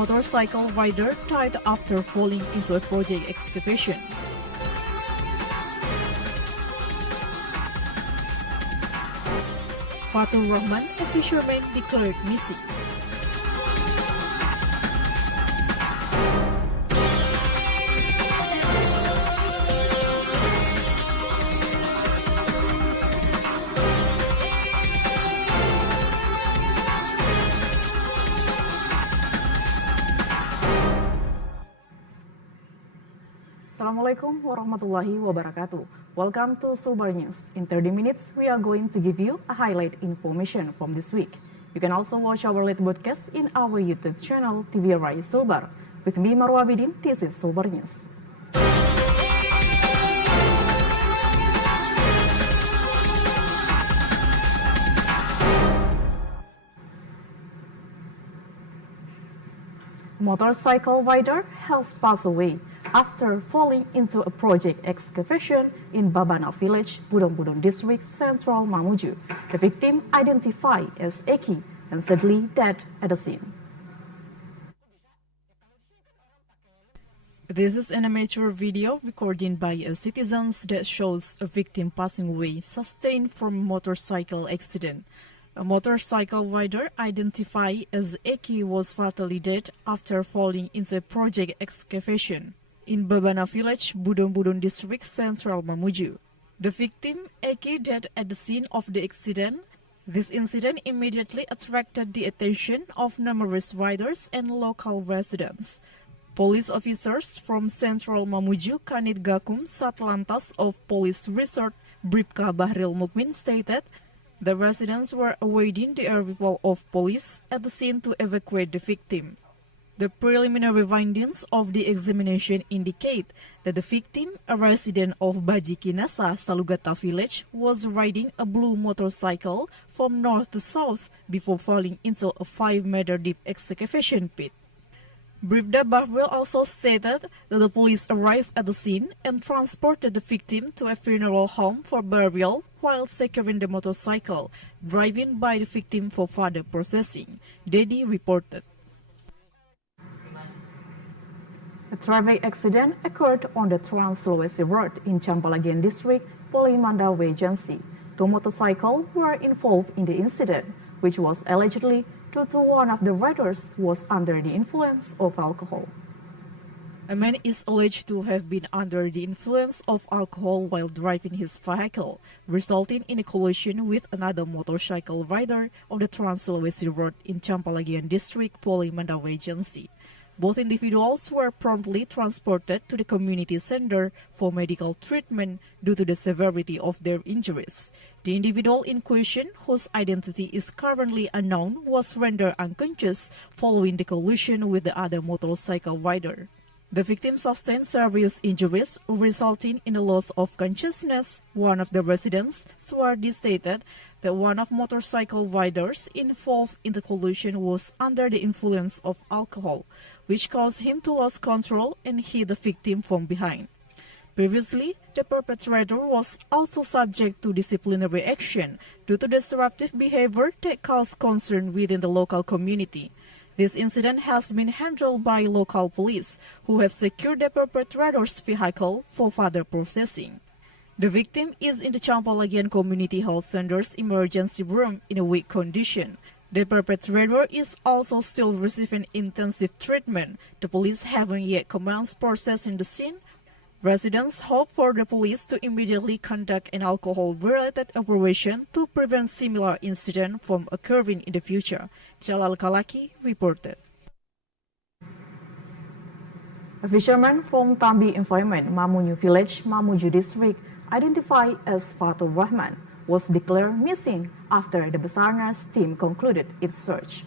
Motorcycle rider died after falling into a project excavation. Fatur Rahman, a fisherman, declared missing. Assalamualaikum warahmatullahi wabarakatuh. Welcome to Sulbar News. In 30 minutes, we are going to give you a highlight information from this week. You can also watch our late broadcast in our YouTube channel TVRI Sulbar. With me, Marwa Bidin, this is Sulbar News. Motorcycle rider has passed away after falling into a project excavation in Babana village, Budong-Budong district, central Mamuju. The victim identified as Eki and sadly dead at the scene. This is an amateur video recorded by a citizen that shows a victim passing away sustained from a motorcycle accident. A motorcycle rider identified as Eki was fatally dead after falling into a project excavation in Babana village, Budong-Budong district, central Mamuju. The victim, Eki, died at the scene of the accident. This incident immediately attracted the attention of numerous riders and local residents. Police officers from Central Mamuju Kanit Gakum Satlantas of Police Resort Bribka Bahril Mukmin stated the residents were awaiting the arrival of police at the scene to evacuate the victim. The preliminary findings of the examination indicate that the victim, a resident of Bajikinasa, Salugata village, was riding a blue motorcycle from north to south before falling into a 5-meter deep excavation pit. Bribda Bahril also stated that the police arrived at the scene and transported the victim to a funeral home for burial while securing the motorcycle, driven by the victim for further processing, Dedi reported. A traffic accident occurred on the Trans-Sulawesi Road in Campalagian district, Polimanda Agency. 2 motorcycles were involved in the incident, which was allegedly due to one of the riders was under the influence of alcohol. A man is alleged to have been under the influence of alcohol while driving his vehicle, resulting in a collision with another motorcycle rider on the Trans-Sulawesi Road in Campalagian district, Polimanda Agency. Both individuals were promptly transported to the community center for medical treatment due to the severity of their injuries. The individual in question, whose identity is currently unknown, was rendered unconscious following the collision with the other motorcycle rider. The victim sustained serious injuries, resulting in a loss of consciousness. One of the residents, Suwardi, stated that one of motorcycle riders involved in the collision was under the influence of alcohol, which caused him to lose control and hit the victim from behind. Previously, the perpetrator was also subject to disciplinary action due to disruptive behavior that caused concern within the local community. This incident has been handled by local police, who have secured the perpetrator's vehicle for further processing. The victim is in the Campalagian Community Health Center's emergency room in a weak condition. The perpetrator is also still receiving intensive treatment. The police haven't yet commenced processing the scene. Residents hope for the police to immediately conduct an alcohol-related operation to prevent similar incidents from occurring in the future, Jalal Kalaki reported. A fisherman from Tambi environment, Mamuju village, Mamuju district, identified as Fatur Rahman, was declared missing after the Basarnas team concluded its search.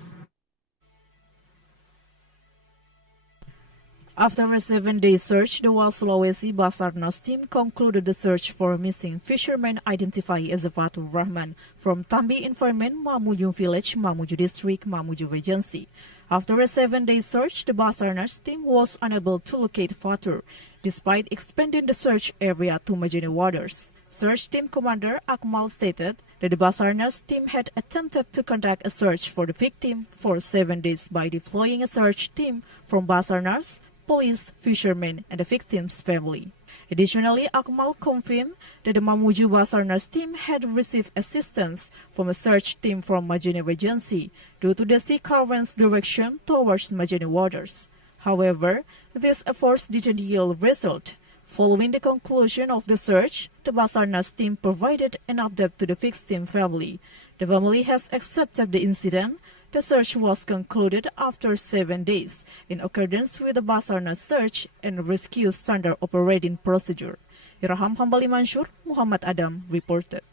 After a 7-day search, the Sulawesi Basarnas team concluded the search for a missing fisherman identified as Fatur Rahman from Tambi environment, Mamuju village, Mamuju district, Mamuju agency. After a 7-day search, the Basarnas team was unable to locate Fatur, despite expanding the search area to Majene waters. Search team commander Akmal stated that the Basarnas team had attempted to conduct a search for the victim for 7 days by deploying a search team from Basarnas, police, fishermen, and the victim's family. Additionally, Akmal confirmed that the Mamuju Basarnas team had received assistance from a search team from Majene Regency due to the sea current's direction towards Majene waters. However, these efforts didn't yield result. Following the conclusion of the search, the Basarnas team provided an update to the victim family. The family has accepted the incident. The search was concluded after 7 days, in accordance with the Basarnas search and rescue standard operating procedure. Irham Hambali Mansur, Muhammad Adam reported.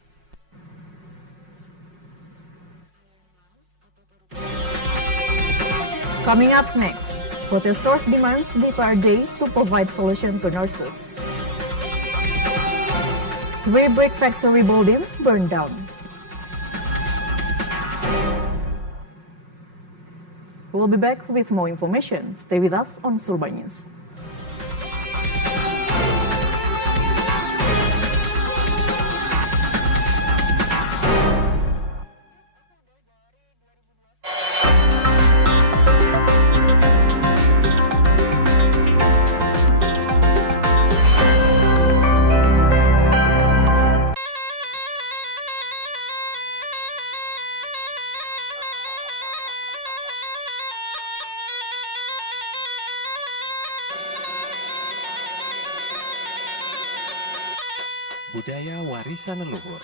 Coming up next, protesters demands TVRI to provide solution to nurses. 3 brick factory buildings burned down. We'll be back with more information. Stay with us on Sulbar News. Budaya warisan leluhur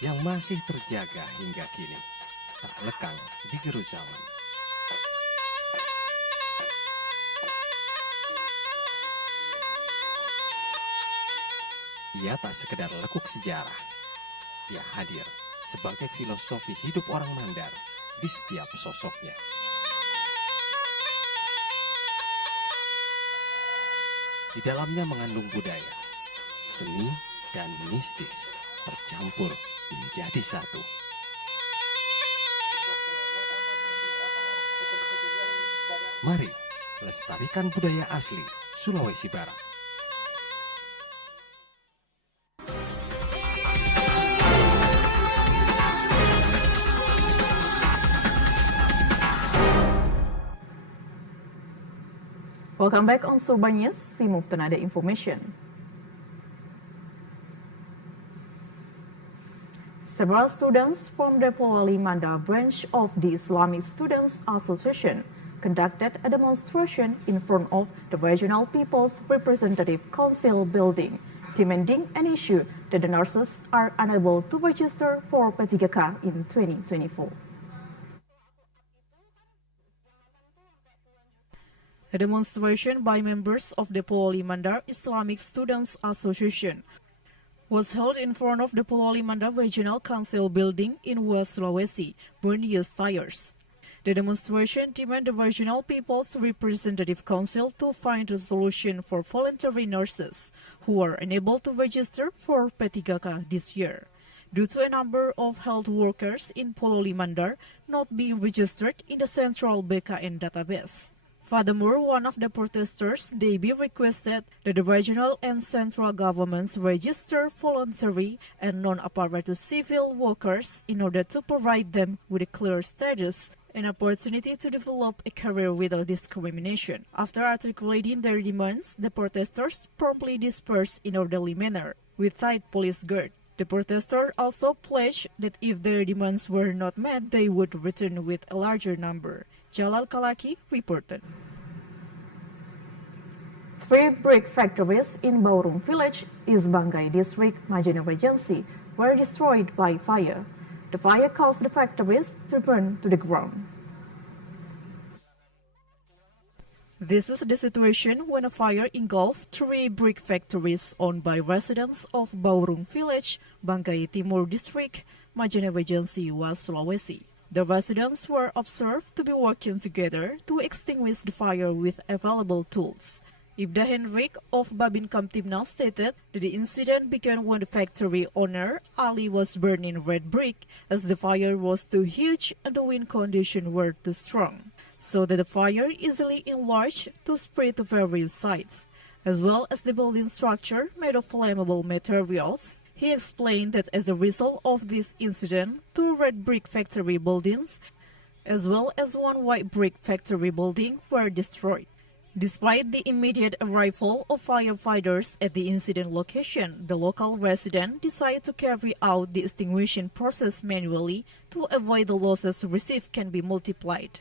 yang masih terjaga hingga kini, tak lekang di gerus zaman. Ia tak sekedar lekuk sejarah, ia hadir sebagai filosofi hidup orang Mandar di setiap sosoknya. Di dalamnya mengandung budaya, seni, dan mistis tercampur menjadi satu. Mari lestarikan budaya asli Sulawesi Barat. Welcome back on Sulbar News. We move to another information. Several students from the Polali Manda branch of the Islamic Students Association conducted a demonstration in front of the Regional People's Representative Council building, demanding an issue that the nurses are unable to register for P3K in 2024. A demonstration by members of the Polali Manda Islamic Students Association was held in front of the Polali Manda Regional Council building in West Sulawesi, burned used tires. The demonstration demanded the Regional People's Representative Council to find a solution for voluntary nurses who are unable to register for P3K this year, due to a number of health workers in Polali Manda not being registered in the central BKN database. Furthermore, one of the protesters, Debbie, requested that the regional and central governments register voluntary and non-apparatus civil workers in order to provide them with a clear status and opportunity to develop a career without discrimination. After articulating their demands, the protesters promptly dispersed in orderly manner with tight police guard. The protesters also pledged that if their demands were not met, they would return with a larger number. Jalal Kalaki reported. 3 brick factories in Baurung village, East Banggai district, Majene Regency, were destroyed by fire. The fire caused the factories to burn to the ground. This is the situation when a fire engulfed 3 brick factories owned by residents of Baurung village, Banggai Timur district, Majene Regency, West Sulawesi. The residents were observed to be working together to extinguish the fire with available tools. Ibda Henrik of Babin Kamtibnas stated that the incident began when the factory owner, Ali, was burning red brick as the fire was too huge and the wind conditions were too strong, so that the fire easily enlarged to spread to various sites. As well as the building structure made of flammable materials, He explained that as a result of this incident, 2 red brick factory buildings as well as 1 white brick factory building were destroyed. Despite the immediate arrival of firefighters at the incident location, the local resident decided to carry out the extinguishing process manually to avoid the losses received can be multiplied.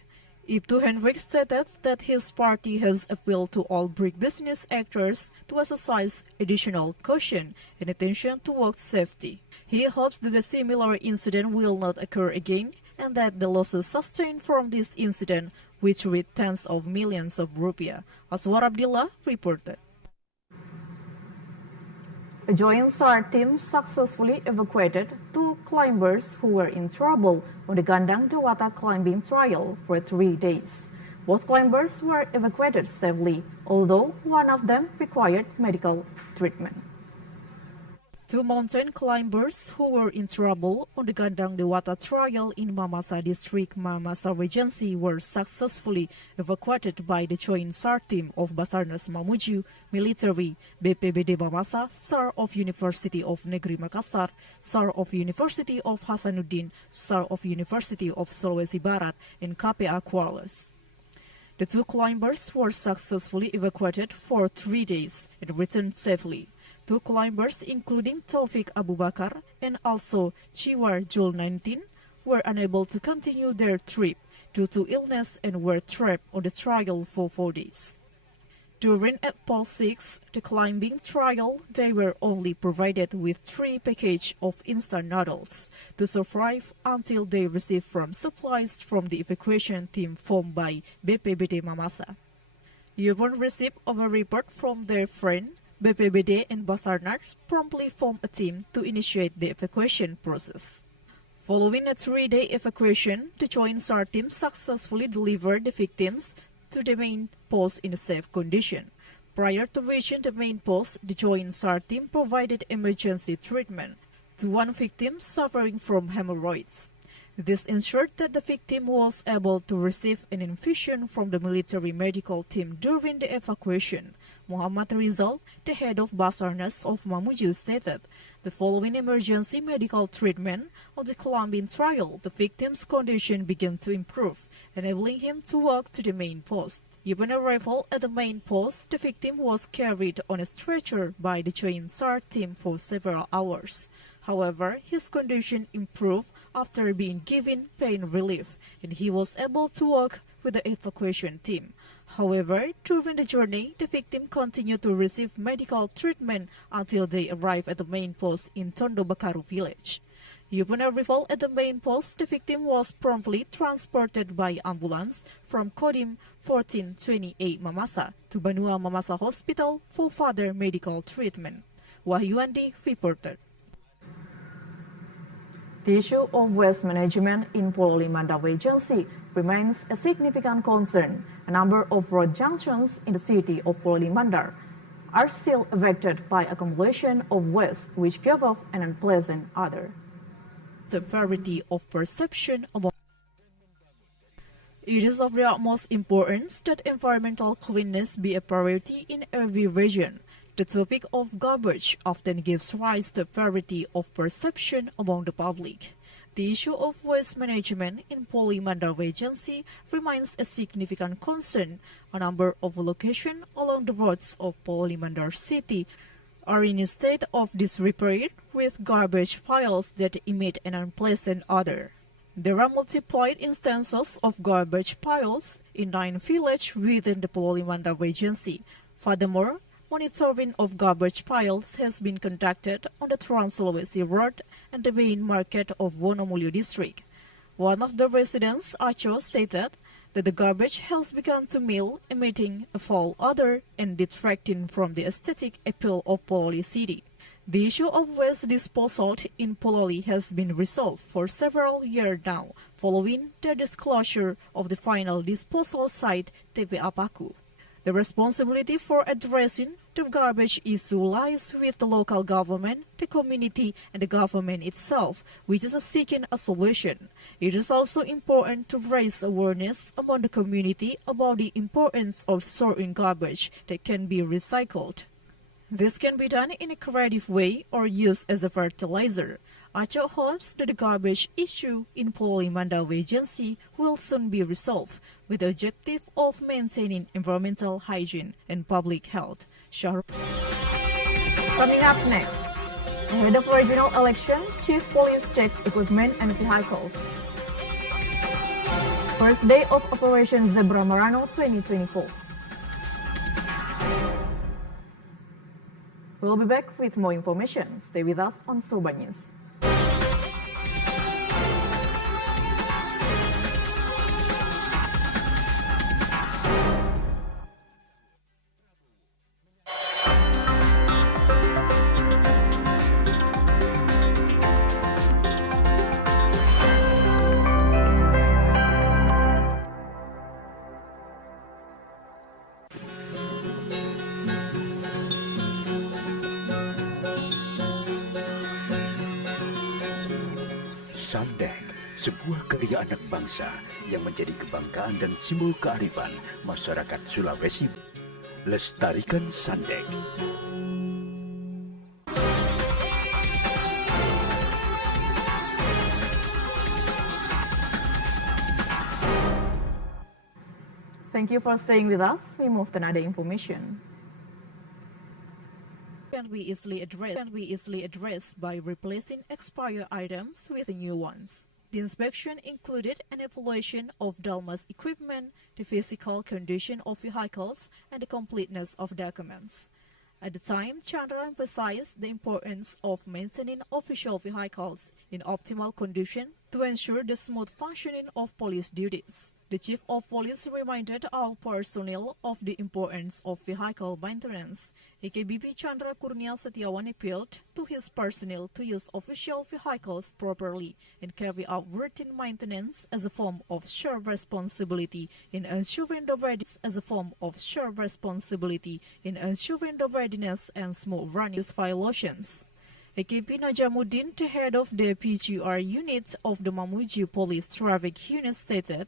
Ibtu Hendrik stated that his party has appealed to all brick business actors to exercise additional caution and attention to work safety. He hopes that a similar incident will not occur again and that the losses sustained from this incident, which reached tens of millions of rupiah. Aswar Abdillah reported. A joint SAR team successfully evacuated 2 climbers who were in trouble on the Gandang Dewata climbing trial for 3 days. Both climbers were evacuated safely, although one of them required medical treatment. 2 mountain climbers who were in trouble on the Gandang Dewata trial in Mamasa District, Mamasa Regency were successfully evacuated by the joint SAR team of Basarnas Mamuju, military, BPBD Mamasa, SAR of University of Negeri Makassar, SAR of University of Hasanuddin, SAR of University of Sulawesi Barat, and KPA Kuala. The 2 climbers were successfully evacuated for 3 days and returned safely. 2 climbers, including Taufik Abu Bakar and also Chiwar Jul 19, were unable to continue their trip due to illness and were trapped on the trial for 4 days. During at Post 6, the climbing trial, they were only provided with 3 packages of instant noodles to survive until they received from supplies from the evacuation team formed by BPBD Mamasa. Upon receipt of a report from their friend, BPBD and Basarnas promptly formed a team to initiate the evacuation process. Following a 3-day evacuation, the joint SAR team successfully delivered the victims to the main post in a safe condition. Prior to reaching the main post, the joint SAR team provided emergency treatment to 1 victim suffering from hemorrhoids. This ensured that the victim was able to receive an infusion from the military medical team during the evacuation. Muhammad Rizal, the head of Basarnas of Mamuju, stated the following emergency medical treatment on the climbing trial, the victim's condition began to improve, enabling him to walk to the main post. Upon arrival at the main post, the victim was carried on a stretcher by the joint SAR team for several hours. However, his condition improved after being given pain relief, and he was able to walk with the evacuation team. However, during the journey, the victim continued to receive medical treatment until they arrived at the main post in Tondo Bakaru village. Upon arrival at the main post, the victim was promptly transported by ambulance from Kodim 1428 Mamasa to Banua Mamasa Hospital for further medical treatment. Wahyuandi reported. The issue of waste management in Pulau Limanda Regency remains a significant concern. A number of road junctions in the city of Pulau Limanda are still affected by accumulation of waste, which give off an unpleasant odor. The variety of perception among it is of the utmost importance that environmental cleanliness be a priority in every region. The topic of garbage often gives rise to a variety of perception among the public. The issue of waste management in Pulau Limanda Regency remains a significant concern. A number of locations along the roads of Pulau Limanda city are in a state of disrepair with garbage piles that emit an unpleasant odor. There are multiplied instances of garbage piles in 9 villages within the Pulau Limanda Regency. Furthermore, monitoring of garbage piles has been conducted on the Trans-Sulawesi Road and the main market of Wonomulyo district. One of the residents, Acho, stated that the garbage has begun to mill, emitting a foul odor and detracting from the aesthetic appeal of Pololi city. The issue of waste disposal in Pololi has been resolved for several years now, following the disclosure of the final disposal site, TPA Paku. The responsibility for addressing the garbage issue lies with the local government, the community, and the government itself, which is seeking a solution. It is also important to raise awareness among the community about the importance of storing garbage that can be recycled. This can be done in a creative way or used as a fertilizer. Acho hopes that the garbage issue in Poli Mandau Agency will soon be resolved with the objective of maintaining environmental hygiene and public health. Coming up next, ahead of regional election, Chief Police checks equipment and vehicles. First day of Operation Zebra Merano 2024. We'll be back with more information. Stay with us on Sulbar News. Sandek, sebuah karya anak bangsa yang menjadi kebanggaan dan simbol kearifan masyarakat Sulawesi. Lestarikan Sandek. Thank you for staying with us. We move to another information. Can be easily addressed by replacing expired items with new ones. The inspection included an evaluation of Dalmas equipment, the physical condition of vehicles, and the completeness of documents. At the time, Chandra emphasized the importance of maintaining official vehicles in optimal condition to ensure the smooth functioning of police duties. The Chief of Police reminded all personnel of the importance of vehicle maintenance. AKBP Chandra Kurnia Setiawan appealed to his personnel to use official vehicles properly and carry out routine maintenance as a form of shared responsibility in ensuring the readiness and smooth running of violations. AKP Najamuddin, the head of the PGR unit of the Mamuju Police Traffic Unit, stated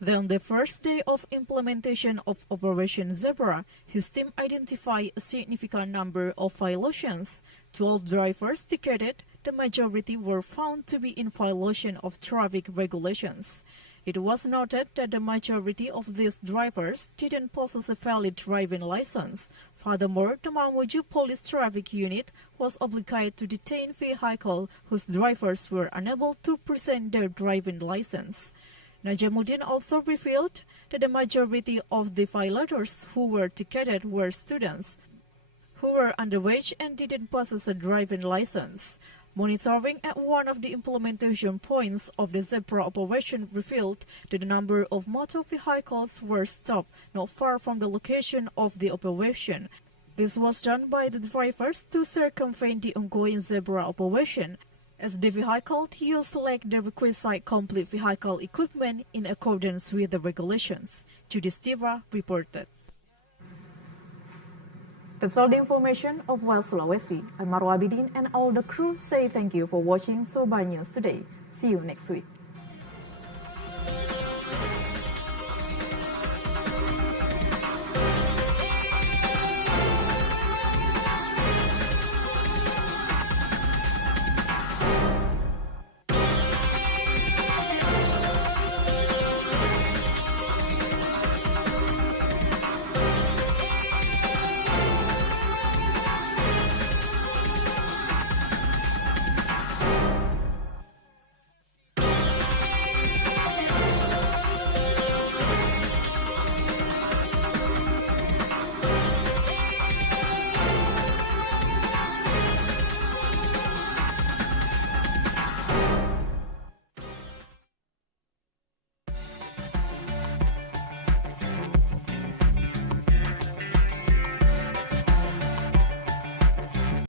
that on the first day of implementation of Operation Zebra, his team identified a significant number of violations. 12 drivers ticketed, the majority were found to be in violation of traffic regulations. It was noted that the majority of these drivers didn't possess a valid driving license. Furthermore, the Mamuju Police Traffic Unit was obligated to detain vehicles whose drivers were unable to present their driving license. Najamuddin also revealed that the majority of the violators who were ticketed were students who were underage and didn't possess a driving license. Monitoring at one of the implementation points of the Zebra operation revealed that the number of motor vehicles were stopped not far from the location of the operation. This was done by the drivers to circumvent the ongoing Zebra operation, as the vehicle used lacked the requisite complete vehicle equipment in accordance with the regulations. Judith Stira reported. That's all the information of West Sulawesi. I'm Marwa Abidin and all the crew say thank you for watching Sulbar News today. See you next week.